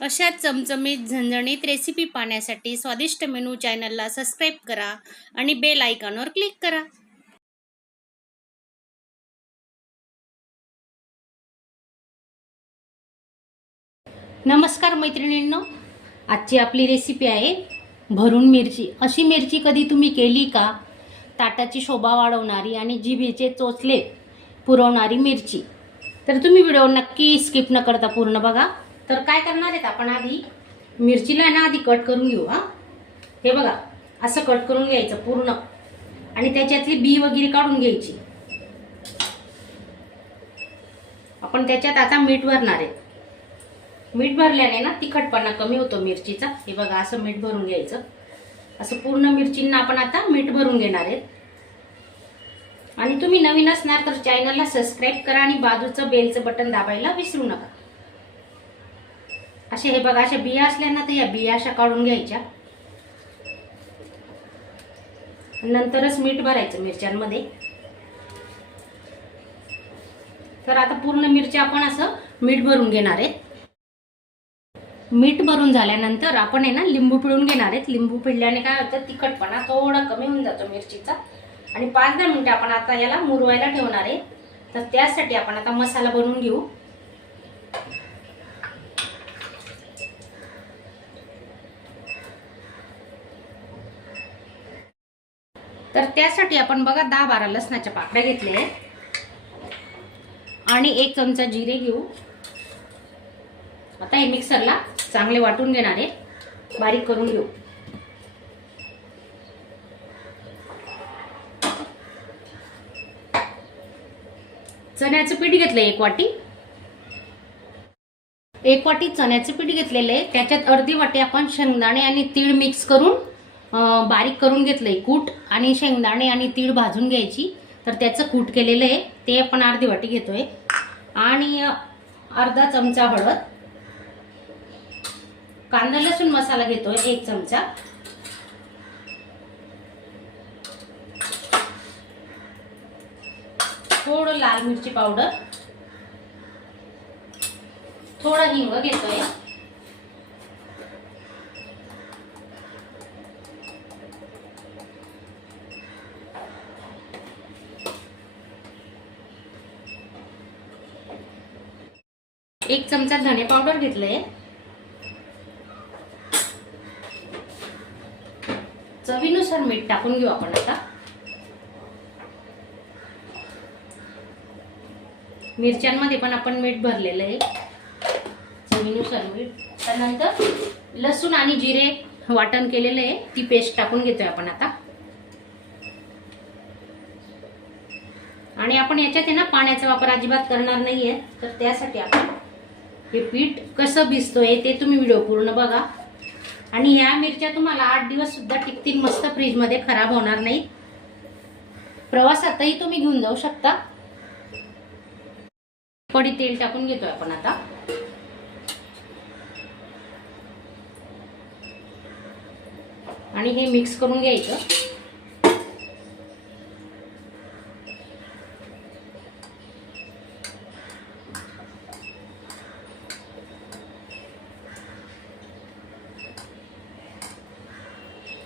अशा चमचमीत झणझणीत रेसिपी पाहण्यासाठी स्वादिष्ट मेनू चॅनलला सबस्क्राईब करा आणि बेल आयकॉनवर क्लिक करा. नमस्कार मैत्रिणींनो, आजची आपली रेसिपी आहे भरून मिरची. अशी मिरची कधी तुम्ही केली का? ताटाची शोभा वाढवणारी आणि जिभेचे चोचले पुरवणारी मिरची. तर तुम्ही व्हिडिओ नक्की स्किप न करता पूर्ण बघा. तर काय करणार आहेत आपण, आधी मिरचीला ना आधी कट करून घेऊ. हे बघा, असं कट करून घ्यायचं पूर्ण आणि त्याच्यातली बी वगैरे काढून घ्यायची. आपण त्याच्यात आता मीठ भरणार आहे. मीठ भरल्याने ना तिखटपणा कमी होतो मिरचीचा. हे बघा, असं मीठ भरून घ्यायचं. असं पूर्ण मिरचींना आपण आता मीठ भरून घेणार आहेत. आणि तुम्ही नवीन असणार तर चॅनलला सबस्क्राईब करा आणि बाजूचं बेलचं बटन दाबायला विसरू नका. असे हे बघा, अशा बिया असल्या ना तर या बिया अशा काढून घ्यायच्या. नंतरच मीठ भरायचं मिरच्यांमध्ये. तर आता पूर्ण मिरच्या आपण असं मीठ भरून घेणार आहेत. मीठ भरून झाल्यानंतर आपण आहे ना लिंबू पिळून घेणार आहेत. लिंबू पिळल्याने काय होतं, तिखटपणा थोडा कमी होऊन जातो मिरचीचा. आणि 5-10 मिनिटं आपण आता याला मुरवायला ठेवणार आहे. तर त्यासाठी आपण आता मसाला बनवून घेऊ. तर त्यासाठी आपण बघा 10-12 लसणाच्या पाकळ्या घेतल्या आहेत आणि 1 चमचा जिरे घेऊ. आता हे मिक्सरला चांगले वाटून घेणार आहे, बारीक करून घेऊ. चण्याचं पीठ घेतलंय 1 वाटी. 1 वाटी चण्याचं पीठ घेतलेलं आहे. त्याच्यात अर्धी वाटी आपण शेंगदाणे आणि तीळ मिक्स करून बारीक करून घेतलंय कूट. आणि शेंगदाणे आणि तीळ भाजून घ्यायची. तर त्याचं कूट केलेलं आहे ते आपण अर्धी वाटी घेतोय. आणि अर्धा चमचा हळद. कांदा लसूण मसाला घेतोय 1 चमचा. थोडं लाल मिरची पावडर. थोडा हिंग घेतोय. एक चमचा धने पावडर घेतलंय. चवीनुसार मीठ टाकून घेऊ आपण आता. मिरच्यांमध्ये पण आपण मीठ भरलेलं आहे, चवीनुसार मीठ. त्यानंतर लसूण आणि जिरे वाटण केलेलं आहे, ती पेस्ट टाकून घेतोय आपण आता. आणि आपण याच्यात आहे ना पाण्याचा वापर अजिबात करणार नाहीये. तर त्यासाठी आपण हे पीठ कसं भिजतोय ते तुम्ही व्हिडिओ पूर्ण बघा. आणि ह्या मिरच्या तुम्हाला 8 दिवस सुद्धा टिकतील, मस्त फ्रीज मध्ये खराब होणार नाही. प्रवासातही तुम्ही घेऊन जाऊ शकता. कढी तेल टाकून घेतोय आपण आता. आणि हे मिक्स करून घ्यायचं.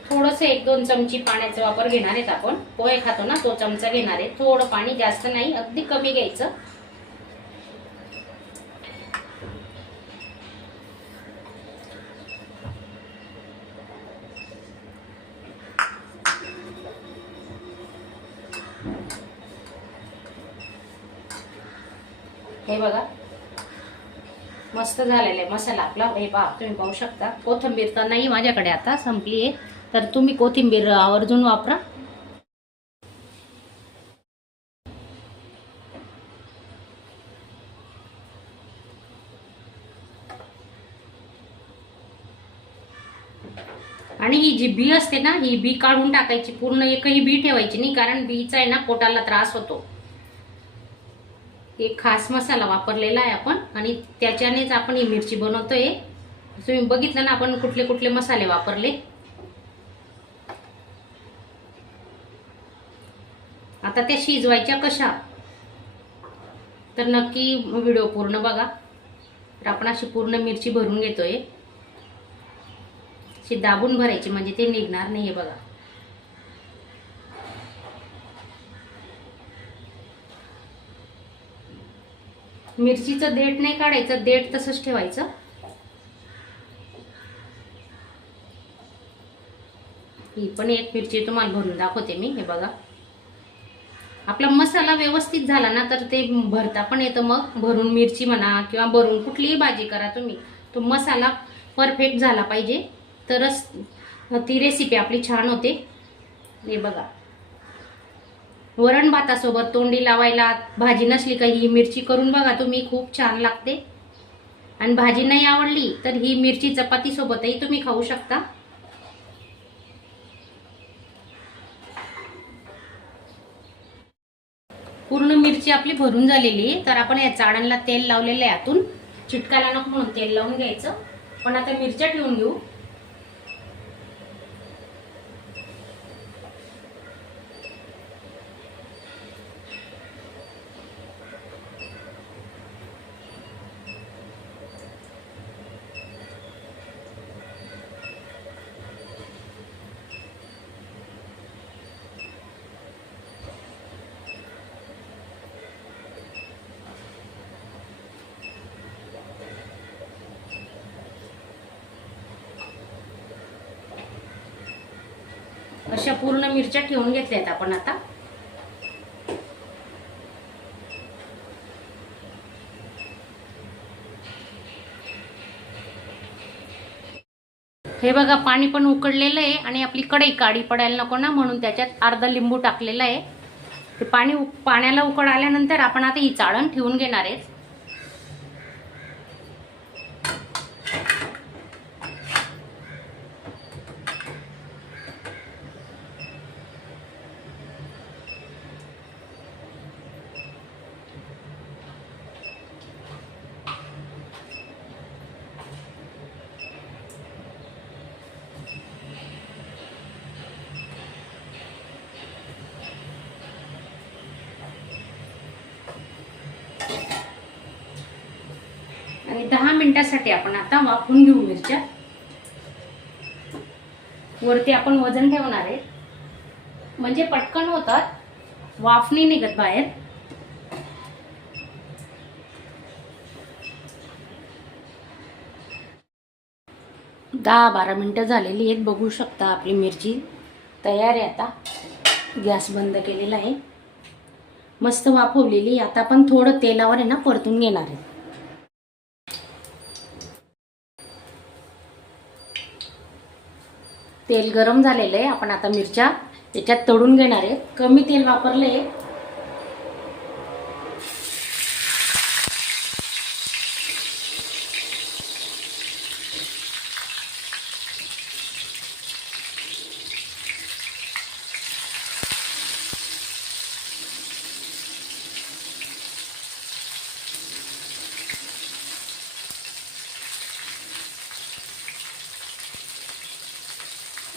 थोडंसं 1-2 चमची पाण्याचा वापर घेणार आहेत आपण. पोहे खातो ना तो चमचा घेणार आहे. थोडं पाणी, जास्त नाही, अगदी कमी घ्यायचं. हे बघा, मस्त झालेला आहे मसाला आपला. हे पहा, तुम्ही पाहू शकता. कोथिंबीर तर नाही माझ्याकडे, आता संपली आहे. तर तुम्ही कोथिंबीर आवर्जून वापरा. आणि ही जी बी असते ना, ही बी काढून टाकायची. पूर्ण एकही बी ठेवायची नाही, कारण बीचा आहे ना पोटाला त्रास होतो. एक खास मसाला वापरलेला आहे आपण आणि त्याच्यानेच आपण ही मिरची बनवतोय. तुम्ही बघितलं ना आपण कुठले कुठले मसाले वापरले. आता त्या शिजवायच्या कशा, तर नक्की व्हिडिओ पूर्ण बघा. तर आपण अशी पूर्ण मिरची भरून घेतोय. अशी दाबून भरायची म्हणजे ते निघणार नाही. हे बघा, मिरचीचं देठ नाही काढायचं, देठ तसंच ठेवायचं. ही पण एक मिरची तुम्हाला भरून दाखवते मी. हे बघा, आपला मसाला व्यवस्थित झाला ना तर ते भरता पण येतं. मग भरून मिरची म्हणा किंवा भरून कुठलीही भाजी करा तुम्ही, तो मसाला परफेक्ट झाला पाहिजे, तरच ती रेसिपी आपली छान होते. हे बघा, वरण भातासोबत तोंडी लावायला भाजी नसली का ही मिरची करून बघा तुम्ही, खूप छान लागते. आणि भाजी नाही आवडली तर ही मिरची चपाती सोबतही तुम्ही खाऊ शकता. पूर्ण मिरची आपली भरून झालेली आहे. तर आपण या चाळणला तेल लावलेलं आहे आतून, चिटकायला नको म्हणून तेल लावून घ्यायचं. पण आता मिरच्या ठेवून घेऊ. अशा पूर्ण मिरच्या ठेवून घेतल्यात आपण. आता हे बघा, पाणी पण उकळलेलं आहे आणि आपली कढई काळी पडायला नको ना म्हणून त्याच्यात अर्धा लिंबू टाकलेला आहे. ते पाण्याला उकळ आल्यानंतर आपण आता ही चाळण ठेवून घेणार आहे. आणि 10 मिनिटांसाठी आपण आता वाफवून घेऊ मिरच्या. वरती आपण वजन ठेवणार आहे म्हणजे पटकन होतात, वाफ नाही निघत बाहेर. दहा 12 मिनिटं झालेली आहेत. बघू शकता आपली मिरची तयार आहे. आता गॅस बंद केलेला आहे, मस्त वाफवलेली. आता आपण थोडं तेलावर आहे ना परतून घेणार आहे. तेल गरम झालेलं आहे. आपण आता मिरच्या त्याच्यात तळून घेणार आहे. कमी तेल वापरले.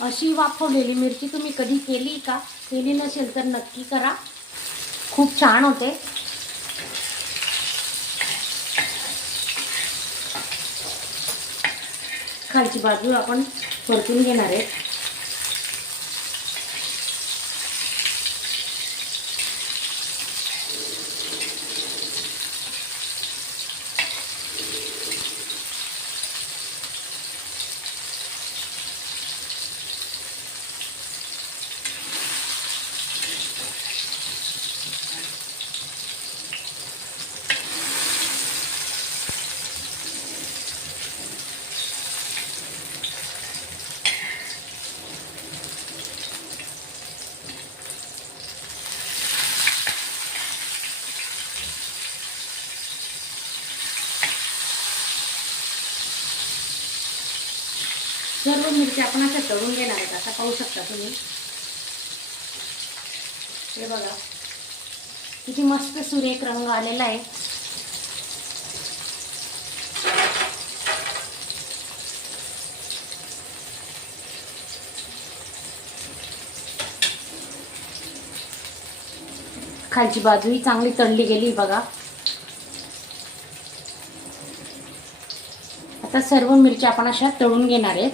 अशी वाफवलेली मिरची तुम्ही कधी केली का? केली नसेल तर नक्की करा, खूप छान होते. खालची बाजू आपण परतून घेणार आहे. सर्व मिरची आपण आता तळून घेणार आहेत. आता पाहू शकता तुम्ही, हे बघा किती मस्त सुरेख रंग आलेला आहे. खालची बाजूही चांगली तळली गेली बघा. आता सर्व मिरच्या आपण अशा तळून घेणार आहेत.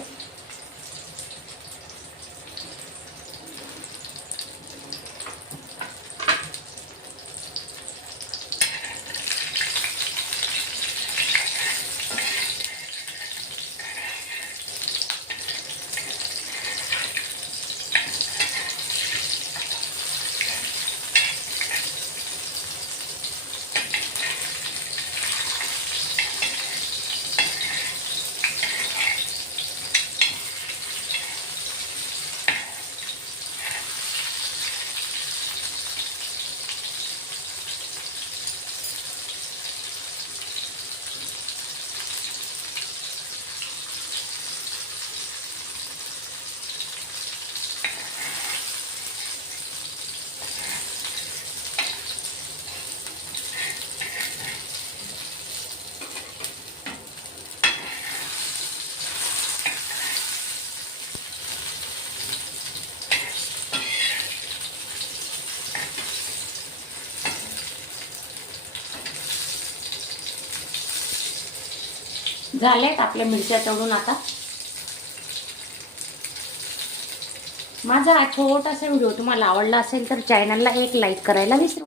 झाल्यात आपल्या मिरच्या तळून. आता माझा हा छोटासा व्हिडिओ तुम्हाला आवडला असेल तर चॅनलला एक लाईक करायला विसरू